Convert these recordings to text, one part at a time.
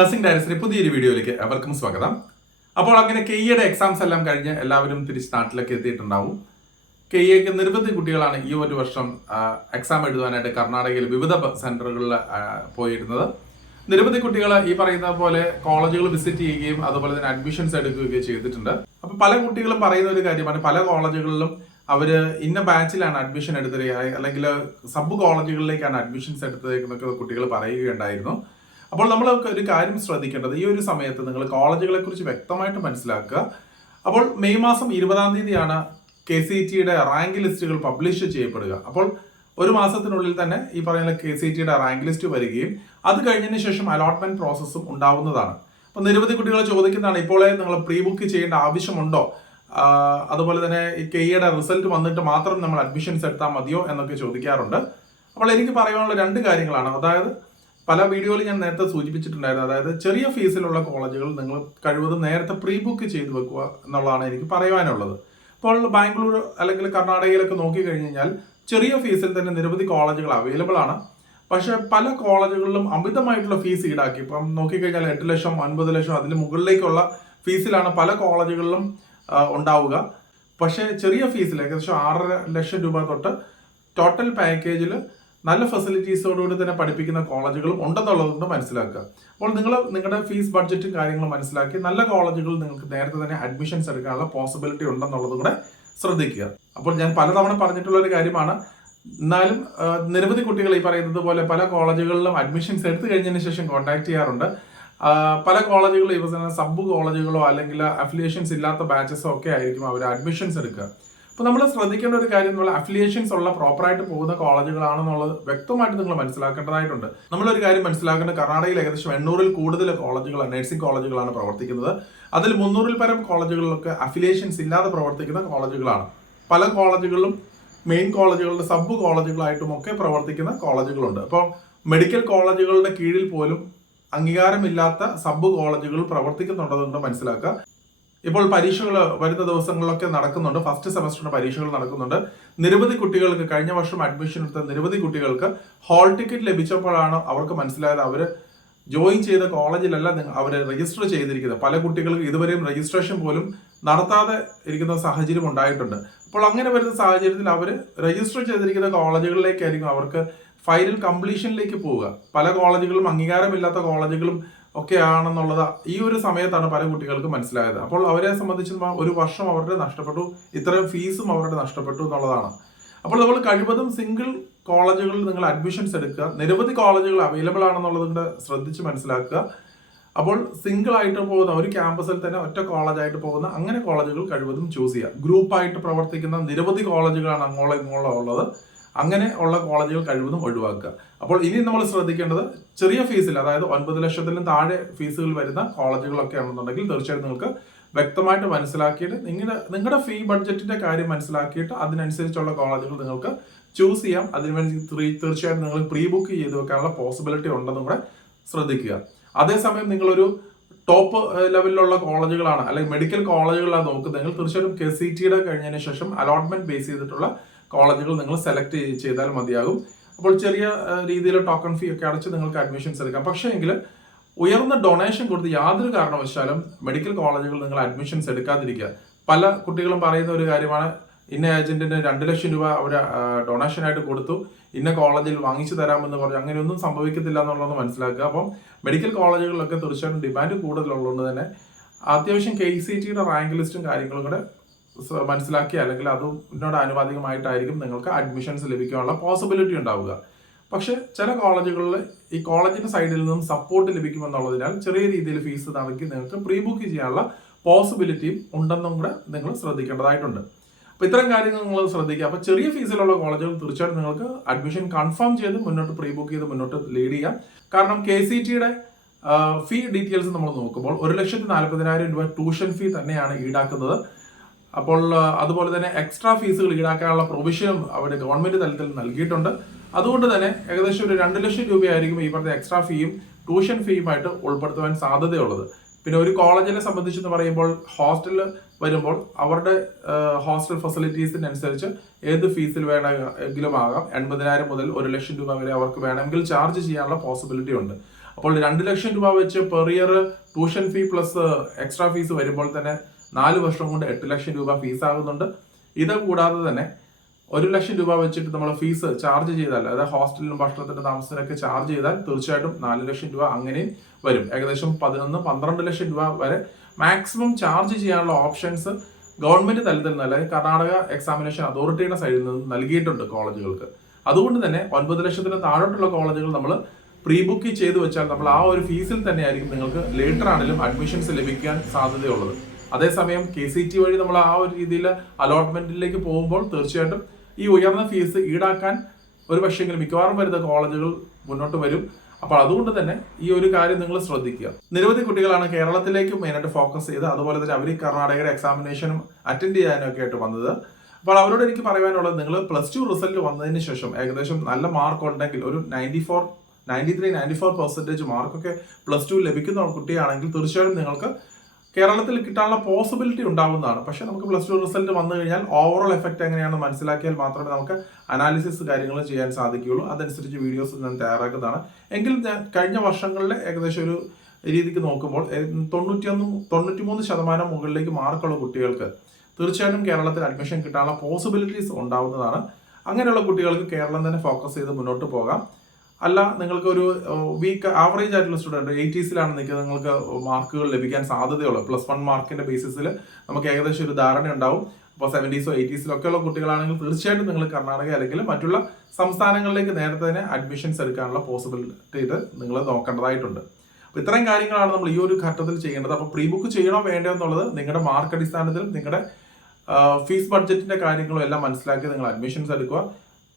Nursing directory പുതിയൊരു വീഡിയോയിലേക്ക് അവർക്കും സ്വാഗതം. അപ്പോൾ അങ്ങനെ കെയ്യുടെ എക്സാംസ് എല്ലാം കഴിഞ്ഞ് എല്ലാവരും തിരിച്ച് നാട്ടിലേക്ക് എത്തിയിട്ടുണ്ടാവും. കെയ്യക്ക് നിരവധി കുട്ടികളാണ് ഈ ഒരു വർഷം എക്സാം എഴുതാനായിട്ട് കർണാടകയിൽ വിവിധ സെന്ററുകളിൽ പോയിരുന്നത്. നിരവധി കുട്ടികൾ ഈ പറയുന്ന പോലെ കോളേജുകൾ വിസിറ്റ് ചെയ്യുകയും അതുപോലെ തന്നെ അഡ്മിഷൻസ് എടുക്കുകയും ചെയ്തിട്ടുണ്ട്. അപ്പൊ പല കുട്ടികളും പറയുന്ന ഒരു കാര്യമാണ്, പല കോളേജുകളിലും അവര് ഇന്ന ബാച്ചിലാണ് അഡ്മിഷൻ എടുത്തത്, അല്ലെങ്കിൽ സബ് കോളേജുകളിലേക്കാണ് അഡ്മിഷൻസ് എടുത്തതെന്നൊക്കെ കുട്ടികൾ പറയുകയുണ്ടായിരുന്നു. അപ്പോൾ നമ്മൾ ഒരു കാര്യം ശ്രദ്ധിക്കേണ്ടത്, ഈ ഒരു സമയത്ത് നിങ്ങൾ കോളേജുകളെ കുറിച്ച് വ്യക്തമായിട്ട് മനസ്സിലാക്കുക. അപ്പോൾ മെയ് മാസം 20-ാം തീയതിയാണ് KCETയുടെ റാങ്ക് ലിസ്റ്റുകൾ പബ്ലിഷ് ചെയ്യപ്പെടുക. അപ്പോൾ ഒരു മാസത്തിനുള്ളിൽ തന്നെ ഈ പറയുന്ന KCETയുടെ റാങ്ക് ലിസ്റ്റ് വരികയും അത് കഴിഞ്ഞതിന് ശേഷം അലോട്ട്മെന്റ് പ്രോസസ്സും ഉണ്ടാവുന്നതാണ്. അപ്പോൾ നിരവധി കുട്ടികൾ ചോദിക്കുന്നതാണ്, ഇപ്പോഴേ നിങ്ങൾ പ്രീ ബുക്ക് ചെയ്യേണ്ട ആവശ്യമുണ്ടോ, അതുപോലെ തന്നെ ഈ കെയ്യുടെ റിസൾട്ട് വന്നിട്ട് മാത്രം നമ്മൾ അഡ്മിഷൻസ് എടുത്താൽ മതിയോ എന്നൊക്കെ ചോദിക്കാറുണ്ട്. അപ്പോൾ എനിക്ക് പറയാനുള്ള രണ്ട് കാര്യങ്ങളാണ്. അതായത് പല വീഡിയോയിൽ ഞാൻ നേരത്തെ സൂചിപ്പിച്ചിട്ടുണ്ടായിരുന്നു, അതായത് ചെറിയ ഫീസിലുള്ള കോളേജുകൾ നിങ്ങൾ കഴിവതും നേരത്തെ പ്രീ ബുക്ക് ചെയ്ത് വെക്കുക എന്നുള്ളതാണ് എനിക്ക് പറയാനുള്ളത്. ഇപ്പോൾ ബാംഗ്ലൂർ അല്ലെങ്കിൽ കർണാടകയിലൊക്കെ നോക്കിക്കഴിഞ്ഞ് കഴിഞ്ഞാൽ ചെറിയ ഫീസിൽ തന്നെ നിരവധി കോളേജുകൾ അവൈലബിൾ ആണ്. പക്ഷെ പല കോളേജുകളിലും അമിതമായിട്ടുള്ള ഫീസ് ഈടാക്കി. ഇപ്പം നോക്കിക്കഴിഞ്ഞാൽ 8 ലക്ഷം 9 ലക്ഷം അതിന് മുകളിലേക്കുള്ള ഫീസിലാണ് പല കോളേജുകളിലും ഉണ്ടാവുക. പക്ഷേ ചെറിയ ഫീസിൽ ഏകദേശം 6.5 ലക്ഷം രൂപ തൊട്ട് ടോട്ടൽ പാക്കേജിൽ നല്ല ഫെസിലിറ്റീസോടുകൂടി തന്നെ പഠിപ്പിക്കുന്ന കോളേജുകളും ഉണ്ടെന്നുള്ളതുകൊണ്ട് മനസ്സിലാക്കുക. അപ്പോൾ നിങ്ങൾ നിങ്ങളുടെ ഫീസ് ബഡ്ജറ്റും കാര്യങ്ങളും മനസ്സിലാക്കി നല്ല കോളേജുകൾ നിങ്ങൾക്ക് നേരത്തെ തന്നെ അഡ്മിഷൻസ് എടുക്കാനുള്ള പോസിബിലിറ്റി ഉണ്ടെന്നുള്ളത് കൂടെ ശ്രദ്ധിക്കുക. അപ്പോൾ ഞാൻ പലതവണ പറഞ്ഞിട്ടുള്ള ഒരു കാര്യമാണ്, എന്നാലും നിരവധി കുട്ടികൾ ഈ പറയുന്നത് പോലെ പല കോളേജുകളിലും അഡ്മിഷൻസ് എടുത്തു കഴിഞ്ഞതിന് ശേഷം കോൺടാക്ട് ചെയ്യാറുണ്ട്. പല കോളേജുകളും ഇപ്പോൾ സബ് കോളേജുകളോ അല്ലെങ്കിൽ അഫിലിയേഷൻസ് ഇല്ലാത്ത ബാച്ചസോ ഒക്കെ ആയിരിക്കും അവർ അഡ്മിഷൻസ് എടുക്കുക. അപ്പോൾ നമ്മൾ ശ്രദ്ധിക്കേണ്ട ഒരു കാര്യം എന്നുള്ള അഫിലിയേഷൻസ് ഉള്ള പ്രോപ്പറായിട്ട് പോകുന്ന കോളേജുകളാണെന്നുള്ളത് വ്യക്തമായിട്ട് നിങ്ങൾ മനസ്സിലാക്കേണ്ടതായിട്ടുണ്ട്. നമ്മളൊരു കാര്യം മനസ്സിലാക്കേണ്ടത്, കർണാടകയിൽ ഏകദേശം 800-ൽ കൂടുതൽ കോളേജുകൾ നഴ്സിംഗ് കോളേജുകളാണ് പ്രവർത്തിക്കുന്നത്. അതിൽ 300-ൽ പരം കോളേജുകളിലൊക്കെ അഫിലിയേഷൻസ് ഇല്ലാതെ പ്രവർത്തിക്കുന്ന കോളേജുകളാണ്. പല കോളേജുകളിലും മെയിൻ കോളേജുകളുടെ സബ് കോളേജുകളായിട്ടും ഒക്കെ പ്രവർത്തിക്കുന്ന കോളേജുകളുണ്ട്. അപ്പോൾ മെഡിക്കൽ കോളേജുകളുടെ കീഴിൽ പോലും അംഗീകാരമില്ലാത്ത സബ് കോളേജുകൾ പ്രവർത്തിക്കുന്നുണ്ടെന്ന് മനസ്സിലാക്കുക. ഇപ്പോൾ പരീക്ഷകൾ വരുന്ന ദിവസങ്ങളിലൊക്കെ നടക്കുന്നുണ്ട്. ഫസ്റ്റ് സെമസ്റ്ററിന്റെ പരീക്ഷകൾ നടക്കുന്നുണ്ട്. നിരവധി കുട്ടികൾക്ക് കഴിഞ്ഞ വർഷം അഡ്മിഷൻ എടുത്ത നിരവധി കുട്ടികൾക്ക് ഹാൾ ടിക്കറ്റ് ലഭിച്ചപ്പോഴാണ് അവർക്ക് മനസ്സിലായത് അവർ ജോയിൻ ചെയ്ത കോളേജിലല്ല അവർ രജിസ്റ്റർ ചെയ്തിരിക്കുന്നത്. പല കുട്ടികൾക്ക് ഇതുവരെയും രജിസ്ട്രേഷൻ പോലും നടത്താതെ ഇരിക്കുന്ന സാഹചര്യം ഉണ്ടായിട്ടുണ്ട്. അപ്പോൾ അങ്ങനെ വരുന്ന സാഹചര്യത്തിൽ അവർ രജിസ്റ്റർ ചെയ്തിരിക്കുന്ന കോളേജുകളിലേക്കായിരിക്കും അവർക്ക് ഫൈനൽ കംപ്ലീഷനിലേക്ക് പോവുക. പല കോളേജുകളും അംഗീകാരമില്ലാത്ത കോളേജുകളും ഒക്കെ ആണെന്നുള്ളത് ഈ ഒരു സമയത്താണ് പല കുട്ടികൾക്ക് മനസ്സിലായത്. അപ്പോൾ അവരെ സംബന്ധിച്ച് ഒരു വർഷം അവരുടെ നഷ്ടപ്പെട്ടു, ഇത്രയും ഫീസും അവരുടെ നഷ്ടപ്പെട്ടു എന്നുള്ളതാണ്. അപ്പോൾ നമ്മൾ കഴിവതും സിംഗിൾ കോളേജുകളിൽ നിങ്ങൾ അഡ്മിഷൻസ് എടുക്കുക. നിരവധി കോളേജുകൾ അവൈലബിൾ ആണെന്നുള്ളത് കൊണ്ട് ശ്രദ്ധിച്ച് മനസ്സിലാക്കുക. അപ്പോൾ സിംഗിൾ ആയിട്ട് പോകുന്ന ഒരു ക്യാമ്പസിൽ തന്നെ ഒറ്റ കോളേജായിട്ട് പോകുന്ന അങ്ങനെ കോളേജുകൾ കഴിവതും ചൂസ് ചെയ്യുക. ഗ്രൂപ്പായിട്ട് പ്രവർത്തിക്കുന്ന നിരവധി കോളേജുകളാണ് അങ്ങോളം ഉള്ളത്. അങ്ങനെ ഉള്ള കോളേജുകൾ കഴിവതും ഒഴിവാക്കുക. അപ്പോൾ ഇനി നമ്മൾ ശ്രദ്ധിക്കേണ്ടത്, ചെറിയ ഫീസിൽ, അതായത് 9 ലക്ഷത്തിലും താഴെ ഫീസുകൾ വരുന്ന കോളേജുകളൊക്കെ ആണെന്നുണ്ടെങ്കിൽ തീർച്ചയായിട്ടും നിങ്ങൾക്ക് വ്യക്തമായിട്ട് മനസ്സിലാക്കിയിട്ട് നിങ്ങളുടെ ഫീ ബഡ്ജറ്റിന്റെ കാര്യം മനസ്സിലാക്കിയിട്ട് അതിനനുസരിച്ചുള്ള കോളേജുകൾ നിങ്ങൾക്ക് ചൂസ് ചെയ്യാം. അതിനുവേണ്ടി തീർച്ചയായിട്ടും നിങ്ങൾ പ്രീ ബുക്ക് ചെയ്ത് വെക്കാനുള്ള പോസിബിലിറ്റി ഉണ്ടെന്നും കൂടെ ശ്രദ്ധിക്കുക. അതേസമയം നിങ്ങളൊരു ടോപ്പ് ലെവലിലുള്ള കോളേജുകളാണ് അല്ലെങ്കിൽ മെഡിക്കൽ കോളേജുകളാണ് നോക്കുന്നതെങ്കിൽ തീർച്ചയായിട്ടും KCETയുടെ കഴിഞ്ഞതിന് ശേഷം അലോട്ട്മെന്റ് ബേസ് ചെയ്തിട്ടുള്ള കോളേജുകൾ നിങ്ങൾ സെലക്ട് ചെയ്താൽ മതിയാകും. അപ്പോൾ ചെറിയ രീതിയിൽ ടോക്കൺ ഫീ ഒക്കെ അടച്ച് നിങ്ങൾക്ക് അഡ്മിഷൻസ് എടുക്കാം. പക്ഷേ എങ്കിൽ ഉയർന്ന ഡൊണേഷൻ കൊടുത്ത് യാതൊരു കാരണവശാലും മെഡിക്കൽ കോളേജുകൾ നിങ്ങൾ അഡ്മിഷൻസ് എടുക്കാതിരിക്കുക. പല കുട്ടികളും പറയുന്ന ഒരു കാര്യമാണ്, ഇന്ന ഏജന്റിന് 2 ലക്ഷം രൂപ അവർ ഡൊണേഷനായിട്ട് കൊടുത്തു, ഇന്ന കോളേജിൽ വാങ്ങിച്ചു തരാമെന്ന് പറഞ്ഞു. അങ്ങനെയൊന്നും സംഭവിക്കത്തില്ല എന്നുള്ളത് മനസ്സിലാക്കുക. അപ്പം മെഡിക്കൽ കോളേജുകളിലൊക്കെ തീർച്ചയായിട്ടും ഡിമാൻഡ് കൂടുതലുള്ളതുകൊണ്ട് തന്നെ അത്യാവശ്യം KCETയുടെ റാങ്ക് ലിസ്റ്റും കാര്യങ്ങളും കൂടെ മനസ്സിലാക്കി, അല്ലെങ്കിൽ അതിനോട് ആനുപാതികമായിട്ടായിരിക്കും നിങ്ങൾക്ക് അഡ്മിഷൻസ് ലഭിക്കാനുള്ള പോസിബിലിറ്റി ഉണ്ടാവുക. പക്ഷെ ചില കോളേജുകളിൽ ഈ കോളേജിന്റെ സൈഡിൽ നിന്നും സപ്പോർട്ട് ലഭിക്കുമെന്നുള്ളതിനാൽ ചെറിയ രീതിയിൽ ഫീസ് നൽകി നിങ്ങൾക്ക് പ്രീ ബുക്ക് ചെയ്യാനുള്ള പോസിബിലിറ്റിയും ഉണ്ടെന്നും കൂടെ നിങ്ങൾ ശ്രദ്ധിക്കേണ്ടതായിട്ടുണ്ട്. അപ്പോൾ ഇത്തരം കാര്യങ്ങൾ നിങ്ങൾ ശ്രദ്ധിക്കുക. അപ്പോൾ ചെറിയ ഫീസിലുള്ള കോളേജുകൾ തീർച്ചയായിട്ടും നിങ്ങൾക്ക് അഡ്മിഷൻ കൺഫേം ചെയ്ത് മുന്നോട്ട് പ്രീ ബുക്ക് ചെയ്ത് മുന്നോട്ട് ലീഡ് ചെയ്യാം. കാരണം KCETയുടെ ഫീ ഡീറ്റെയിൽസ് നമ്മൾ നോക്കുമ്പോൾ 1,40,000 രൂപ ട്യൂഷൻ ഫീ തന്നെയാണ് ഈടാക്കുന്നത്. അപ്പോൾ അതുപോലെ തന്നെ എക്സ്ട്രാ ഫീസുകൾ ഈടാക്കാനുള്ള പ്രൊവിഷനും അവിടെ ഗവൺമെന്റ് തലത്തിൽ നൽകിയിട്ടുണ്ട്. അതുകൊണ്ട് തന്നെ ഏകദേശം ഒരു 2 ലക്ഷം രൂപയായിരിക്കും ഈ പറഞ്ഞ എക്സ്ട്രാ ഫീയും ട്യൂഷൻ ഫീയുമായിട്ട് ഉൾപ്പെടുത്തുവാൻ സാധ്യതയുള്ളത്. പിന്നെ ഒരു കോളേജിനെ സംബന്ധിച്ചെന്ന് പറയുമ്പോൾ ഹോസ്റ്റലിൽ വരുമ്പോൾ അവരുടെ ഹോസ്റ്റൽ ഫെസിലിറ്റീസിനനുസരിച്ച് ഏത് ഫീസിൽ വേണമെങ്കിലും ആകാം. 80,000 മുതൽ 1 ലക്ഷം രൂപ വരെ അവർക്ക് വേണമെങ്കിൽ ചാർജ് ചെയ്യാനുള്ള പോസിബിലിറ്റി ഉണ്ട്. അപ്പോൾ 2 ലക്ഷം രൂപ വെച്ച് per year tuition fee plus extra fees വരുമ്പോൾ തന്നെ 4 വർഷം കൊണ്ട് 8 ലക്ഷം രൂപ ഫീസ് ആകുന്നുണ്ട്. ഇത് കൂടാതെ തന്നെ 1 ലക്ഷം രൂപ വെച്ചിട്ട് നമ്മൾ ഫീസ് ചാർജ് ചെയ്താൽ, അതായത് ഹോസ്റ്റലിലും ഭക്ഷണത്തിന്റെ താമസത്തിനൊക്കെ ചാർജ് ചെയ്താൽ തീർച്ചയായിട്ടും 4 ലക്ഷം രൂപ അങ്ങനെയും വരും. ഏകദേശം 11-12 ലക്ഷം രൂപ വരെ മാക്സിമം ചാർജ് ചെയ്യാനുള്ള ഓപ്ഷൻസ് ഗവൺമെന്റ് തലത്തിൽ നിന്ന്, അല്ലെങ്കിൽ കർണാടക എക്സാമിനേഷൻ അതോറിറ്റിയുടെ സൈഡിൽ നിന്ന് നൽകിയിട്ടുണ്ട് കോളേജുകൾക്ക്. അതുകൊണ്ട് തന്നെ 9 ലക്ഷത്തിന് താഴോട്ടുള്ള കോളേജുകൾ നമ്മൾ പ്രീ ബുക്ക് ചെയ്ത് വെച്ചാൽ നമ്മൾ ആ ഒരു ഫീസിൽ തന്നെയായിരിക്കും നിങ്ങൾക്ക് ലേറ്റർ ആണെങ്കിലും അഡ്മിഷൻസ് ലഭിക്കാൻ സാധ്യതയുള്ളത്. അതേസമയം KCT വഴി നമ്മൾ ആ ഒരു രീതിയിൽ അലോട്ട്മെന്റിലേക്ക് പോകുമ്പോൾ തീർച്ചയായിട്ടും ഈ ഉയർന്ന ഫീസ് ഈടാക്കാൻ ഒരു പക്ഷേങ്കിലും മിക്കവാറും വരുന്ന കോളേജുകൾ മുന്നോട്ട് വരും. അപ്പോൾ അതുകൊണ്ട് തന്നെ ഈ ഒരു കാര്യം നിങ്ങൾ ശ്രദ്ധിക്കുക. നിരവധി കുട്ടികളാണ് കേരളത്തിലേക്ക് മെയിനായിട്ട് ഫോക്കസ് ചെയ്ത്, അതുപോലെ തന്നെ അവർ കർണാടകയുടെ എക്സാമിനേഷനും അറ്റൻഡ് ചെയ്യാനൊക്കെ ആയിട്ട് വന്നത്. അപ്പോൾ അവരോട് എനിക്ക് പറയാനുള്ളത്, നിങ്ങൾ +2 റിസൾട്ട് വന്നതിന് ശേഷം ഏകദേശം നല്ല മാർക്ക് ഉണ്ടെങ്കിൽ ഒരു 93-94% മാർക്കൊക്കെ +2 ലഭിക്കുന്ന കുട്ടിയാണെങ്കിൽ തീർച്ചയായും നിങ്ങൾക്ക് കേരളത്തിൽ കിട്ടാനുള്ള പോസിബിലിറ്റി ഉണ്ടാവുന്നതാണ്. പക്ഷെ നമുക്ക് +2 റിസൾട്ട് വന്നു കഴിഞ്ഞാൽ ഓവറോൾ എഫക്റ്റ് എങ്ങനെയാണെന്ന് മനസ്സിലാക്കിയാൽ മാത്രമേ നമുക്ക് അനാലിസിസ് കാര്യങ്ങൾ ചെയ്യാൻ സാധിക്കുകയുള്ളൂ. അതനുസരിച്ച് വീഡിയോസ് ഞാൻ തയ്യാറാക്കുന്നതാണ്. എങ്കിൽ ഞാൻ കഴിഞ്ഞ വർഷങ്ങളിലെ ഏകദേശം ഒരു രീതിക്ക് നോക്കുമ്പോൾ 93% മുകളിലേക്ക് മാർക്കുള്ള കുട്ടികൾക്ക് തീർച്ചയായിട്ടും കേരളത്തിൽ അഡ്മിഷൻ കിട്ടാനുള്ള പോസിബിലിറ്റീസ് ഉണ്ടാവുന്നതാണ്. അങ്ങനെയുള്ള കുട്ടികൾക്ക് കേരളം തന്നെ ഫോക്കസ് ചെയ്ത് മുന്നോട്ട് പോകാം. അല്ല, നിങ്ങൾക്ക് ഒരു വീക്ക് ആവറേജ് ആയിട്ടുള്ള സ്റ്റുഡൻറ്റ് 80s നിൽക്കുന്നത്, നിങ്ങൾക്ക് മാർക്കുകൾ ലഭിക്കാൻ സാധ്യതയുള്ളൂ. +1 മാർക്കിന്റെ ബേസിസിൽ നമുക്ക് ഏകദേശം ഒരു ധാരണ ഉണ്ടാവും. അപ്പോൾ 70s 80s ഉള്ള കുട്ടികളാണെങ്കിൽ തീർച്ചയായിട്ടും നിങ്ങൾ കർണാടക അല്ലെങ്കിൽ മറ്റുള്ള സംസ്ഥാനങ്ങളിലേക്ക് നേരത്തെ തന്നെ അഡ്മിഷൻസ് എടുക്കാനുള്ള പോസിബിലിറ്റി നിങ്ങൾ നോക്കേണ്ടതായിട്ടുണ്ട്. അപ്പോൾ ഇത്രയും കാര്യങ്ങളാണ് നമ്മൾ ഈ ഒരു ഘട്ടത്തിൽ ചെയ്യേണ്ടത്. അപ്പോൾ പ്രീ ബുക്ക് ചെയ്യണോ വേണ്ടോ എന്നുള്ളത് നിങ്ങളുടെ മാർക്ക് അടിസ്ഥാനത്തിലും നിങ്ങളുടെ ഫീസ് ബഡ്ജറ്റിന്റെ കാര്യങ്ങളും എല്ലാം മനസ്സിലാക്കി നിങ്ങൾ അഡ്മിഷൻസ് എടുക്കുക.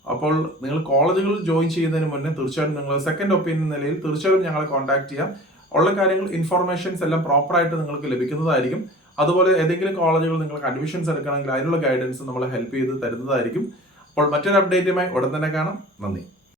അപ്പോൾ നിങ്ങൾ കോളേജുകളിൽ ജോയിൻ ചെയ്യുന്നതിന് മുന്നേ തീർച്ചയായിട്ടും നിങ്ങൾ സെക്കൻഡ് ഒപ്പീനിയൻ നിലയിൽ തീർച്ചയായും ഞങ്ങളെ കോൺടാക്ട് ചെയ്യാം. ഉള്ള കാര്യങ്ങൾ ഇൻഫോർമേഷൻസ് എല്ലാം പ്രോപ്പറായിട്ട് നിങ്ങൾക്ക് ലഭിക്കുന്നതായിരിക്കും. അതുപോലെ ഏതെങ്കിലും കോളേജുകൾ നിങ്ങൾക്ക് അഡ്മിഷൻസ് എടുക്കണമെങ്കിൽ അതിനുള്ള ഗൈഡൻസ് നമ്മൾ ഹെൽപ്പ് ചെയ്ത് തരുന്നതായിരിക്കും. അപ്പോൾ മറ്റൊരു അപ്ഡേറ്റുമായി ഉടൻ തന്നെ കാണാം. നന്ദി.